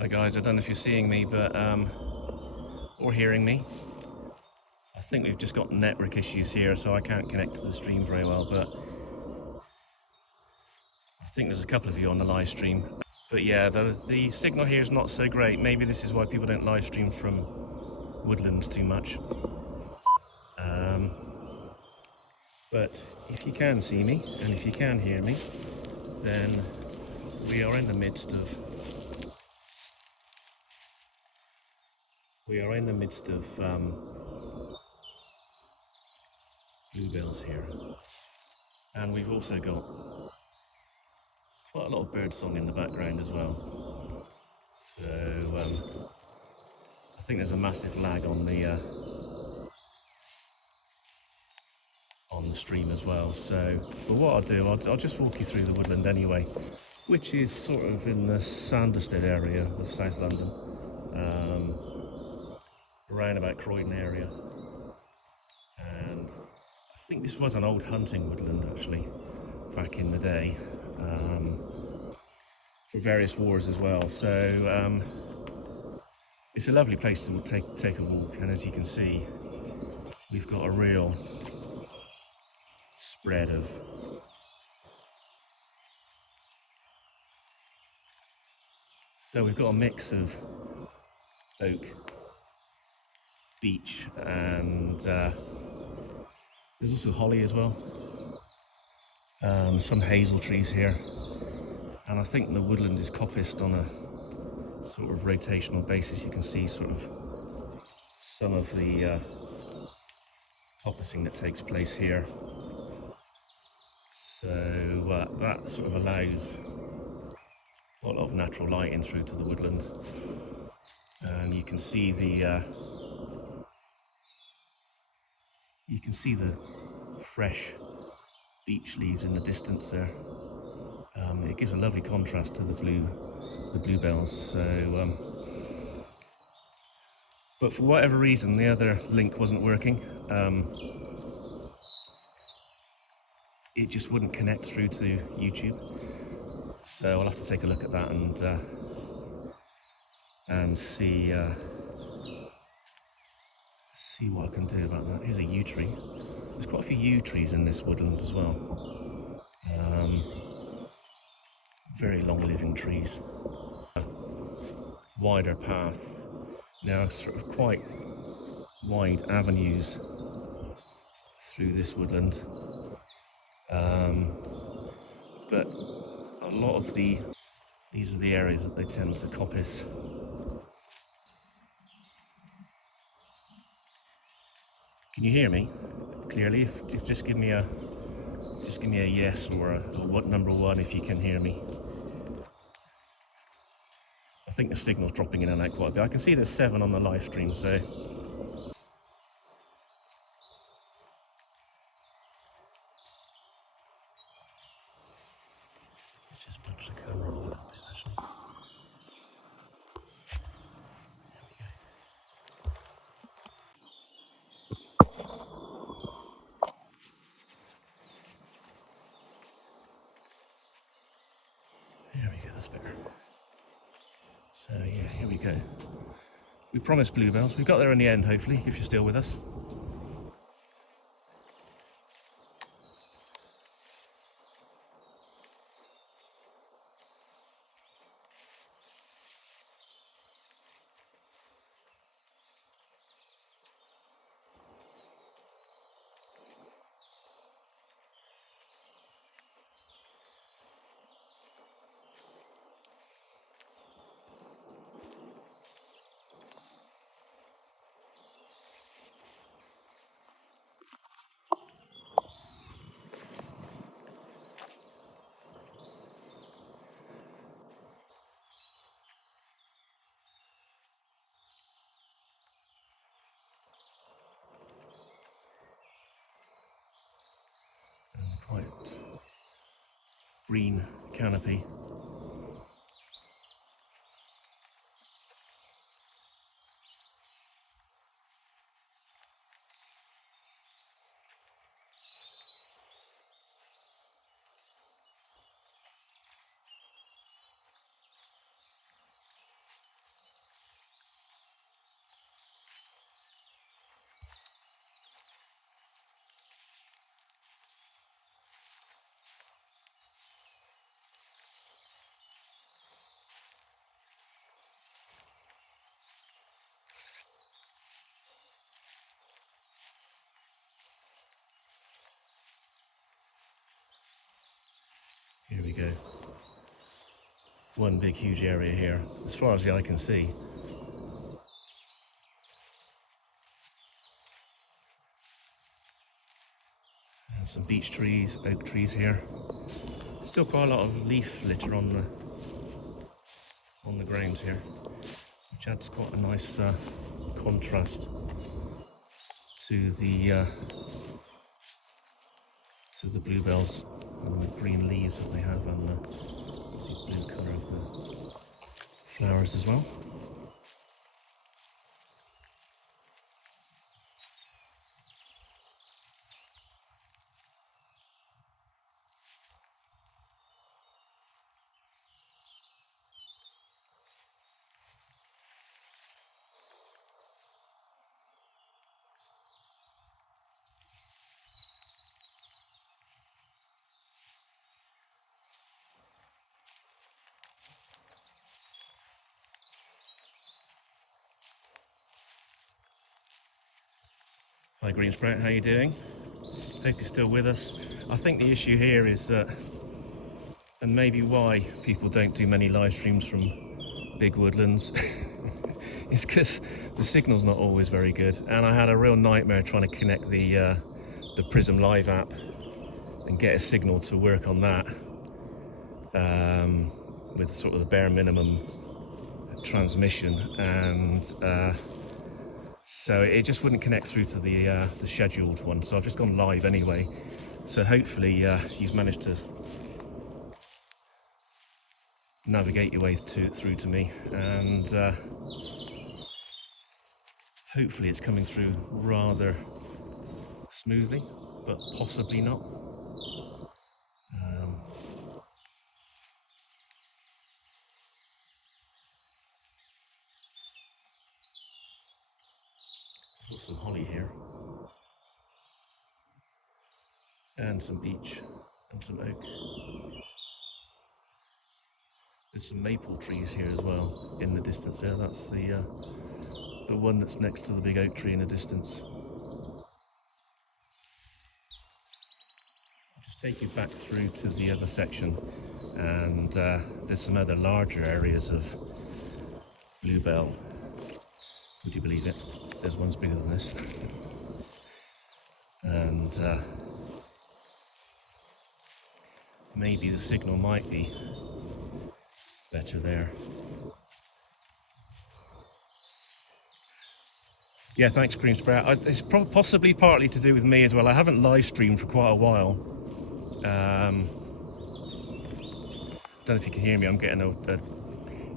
Hi guys, I don't know if you're seeing me, but or hearing me. I think we've just got network issues here, so I can't connect to the stream very well, but I think there's a couple of you on the live stream. But yeah, the signal here is not so great. Maybe this is why people don't live stream from woodlands too much. But if you can see me, and if you can hear me, then we are in the midst of bluebells here, and we've also got quite a lot of bird song in the background as well. So I think there's a massive lag on the stream as well. So, but what I'll do, I'll just walk you through the woodland anyway, which is sort of in the Sanderstead area of South London, around about Croydon area. And I think this was an old hunting woodland actually, back in the day, for various wars as well. So it's a lovely place to take a walk, and as you can see, we've got a real spread of we've got a mix of oak, beech, and there's also holly as well, some hazel trees here, and I think the woodland is coppiced on a sort of rotational basis. You can see sort of some of the coppicing that takes place here. So that sort of allows a lot of natural light in through to the woodland, and you can see the fresh beech leaves in the distance there. It gives a lovely contrast to the bluebells. So, but for whatever reason, the other link wasn't working. It just wouldn't connect through to YouTube. So I'll have to take a look at that and see what I can do about that. Here's a yew tree. There's quite a few yew trees in this woodland as well. Very long living trees. A wider path. Now sort of quite wide avenues through this woodland. But a lot of these are the areas that they tend to coppice. Can you hear me clearly? Just give me a yes or a what number one if you can hear me. I think the signal's dropping in and out quite a bit. I can see there's 7 on the live stream, so let's just punch the camera a little bit actually. There we go, that's better. So yeah, here we go. We promised bluebells. We got there in the end, hopefully, if you're still with us. Quite green canopy. Here we go. One big huge area here, as far as the eye can see. And some beech trees, oak trees here. Still quite a lot of leaf litter on the ground here, which adds quite a nice contrast to the bluebells and the green leaves that they have, and the blue colour of the flowers as well. Hi Green Sprout, how you doing? Hope you're still with us. I think the issue here is that, and maybe why people don't do many live streams from big woodlands, is because the signal's not always very good. And I had a real nightmare trying to connect the Prism Live app and get a signal to work on that with sort of the bare minimum transmission, and so it just wouldn't connect through to the scheduled one. So I've just gone live anyway. So hopefully you've managed to navigate your way through to me, and hopefully it's coming through rather smoothly, but possibly not. Got some holly here, and some beech, and some oak. There's some maple trees here as well in the distance there. That's the one that's next to the big oak tree in the distance. I'll just take you back through to the other section, and there's some other larger areas of bluebell. Would you believe it? There's ones bigger than this. And maybe the signal might be better there. Yeah, thanks Green Sprout. It's possibly partly to do with me as well. I haven't live streamed for quite a while. Don't know if you can hear me. I'm getting an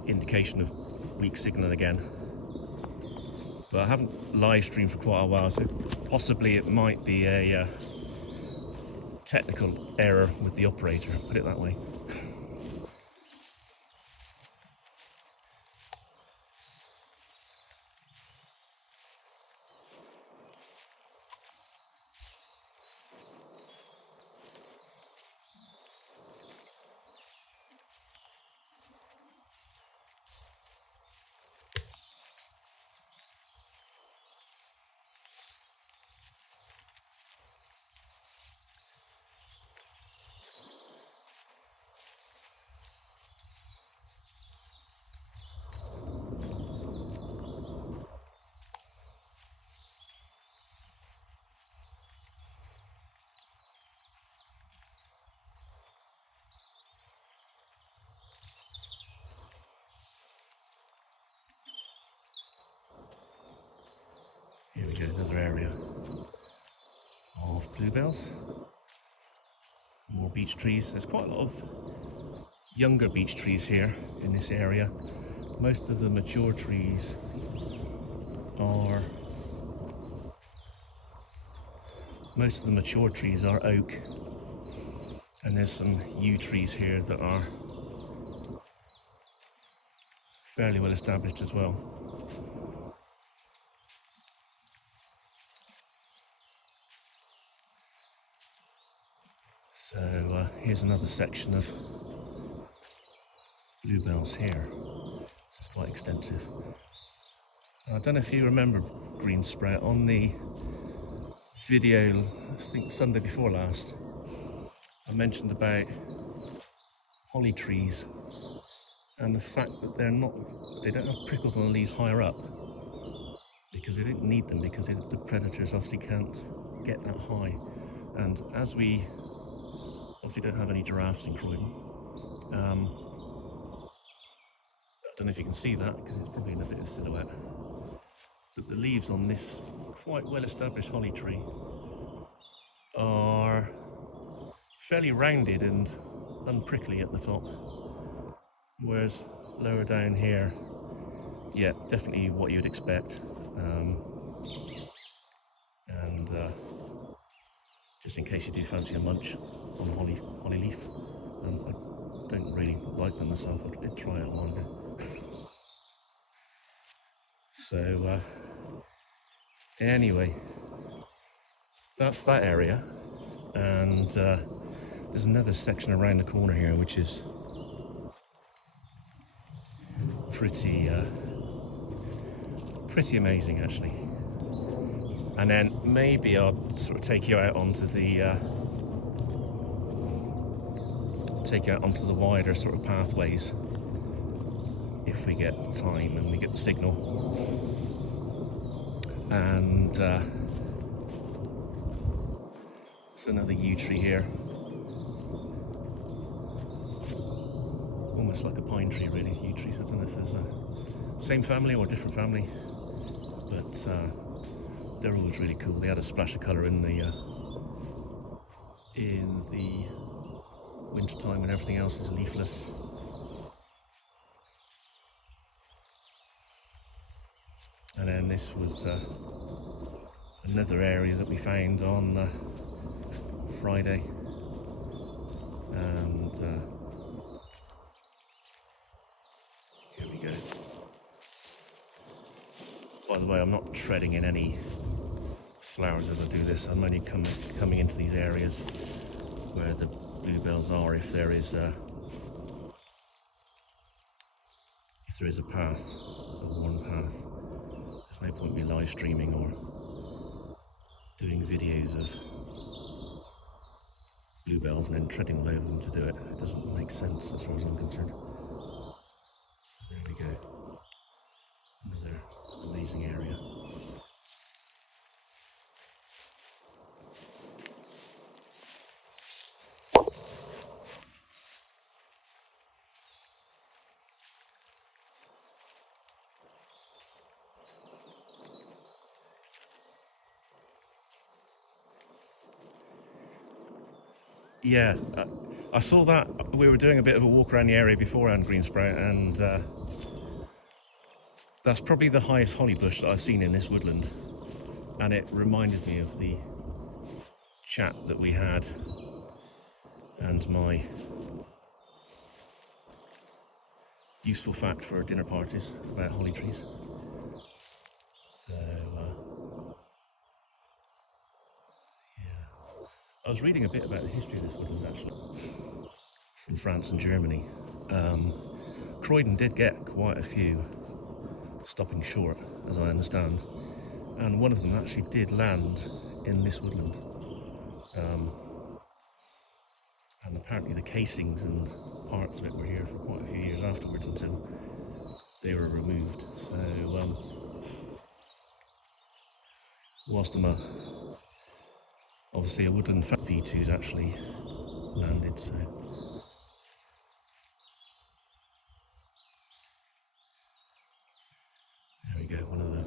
indication of weak signal again. But I haven't live streamed for quite a while, so possibly it might be a technical error with the operator, put it that way. Here we go, another area of bluebells. More beech trees. There's quite a lot of younger beech trees here in this area. Most of the mature trees are oak, and there's some yew trees here that are fairly well established as well. So here's another section of bluebells here. It's quite extensive. I don't know if you remember Green Sprout, on the video, I think Sunday before last, I mentioned about holly trees, and the fact that they don't have prickles on the leaves higher up, because they don't need them, because the predators obviously can't get that high. And as we obviously don't have any giraffes in Croydon, I don't know if you can see that because it's probably in a bit of silhouette, but the leaves on this quite well established holly tree are fairly rounded and unprickly at the top, whereas lower down here, yeah, definitely what you'd expect. And just in case you do fancy a munch on a holly leaf, I don't really like them myself. I did try it a while ago. So anyway, that's that area, and there's another section around the corner here which is pretty amazing actually. And then maybe I'll sort of take you out onto the wider sort of pathways if we get time and we get the signal. And there's another yew tree here, almost like a pine tree really. Yew trees, I don't know if there's a same family or different family, but they're always really cool. They add a splash of colour in the winter time when everything else is leafless. And then this was another area that we found on Friday, and here we go. By the way, I'm not treading in any flowers as I do this. I'm only coming into these areas where the bluebells are, if there is a path, a worn path. There's no point me live streaming or doing videos of bluebells and then treading all over them to do it. It doesn't make sense as far as I'm concerned. So there we go. Another amazing area. Yeah, I saw that. We were doing a bit of a walk around the area beforehand, Greensprout, and that's probably the highest holly bush that I've seen in this woodland, and it reminded me of the chat that we had and my useful fact for dinner parties about holly trees. So I was reading a bit about the history of this woodland actually, from France and Germany. Croydon did get quite a few stopping short, as I understand, and one of them actually did land in this woodland. And apparently the casings and parts of it were here for quite a few years afterwards until they were removed. So whilst I'm obviously a woodland fan, V2's actually landed, so there we go, one of the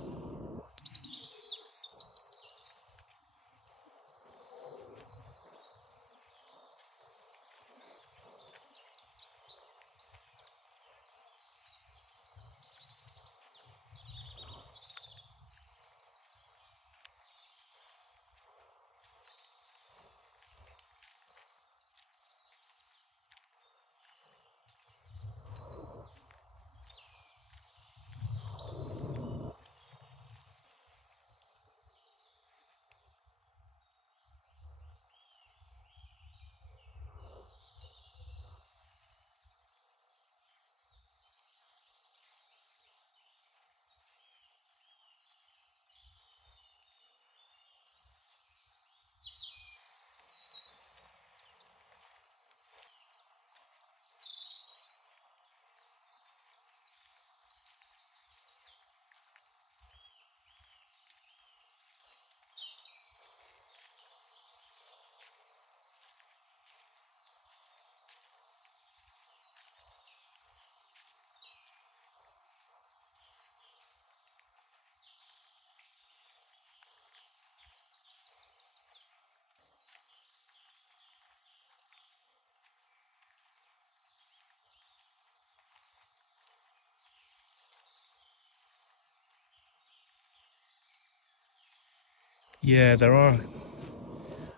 Yeah, there are.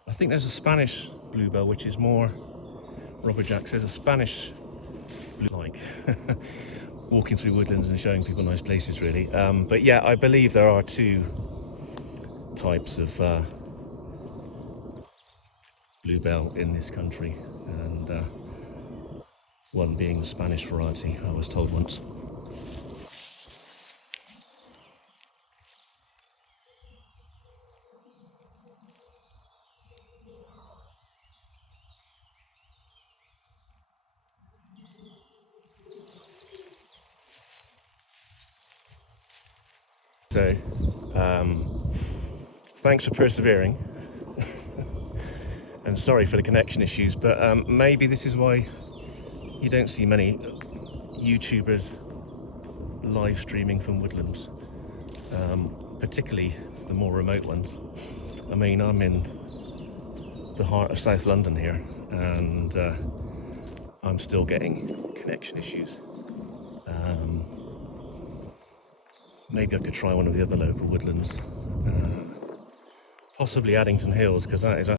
I think there's a Spanish bluebell, which is more Robert Jacks. There's a Spanish blue, like walking through woodlands and showing people nice places, really. But yeah, I believe there are two types of bluebell in this country, and one being the Spanish variety, I was told once. So, thanks for persevering. And sorry for the connection issues, but maybe this is why you don't see many YouTubers live streaming from woodlands, particularly the more remote ones. I mean, I'm in the heart of South London here, and I'm still getting connection issues. Maybe I could try one of the other local woodlands, possibly Addington Hills, because that is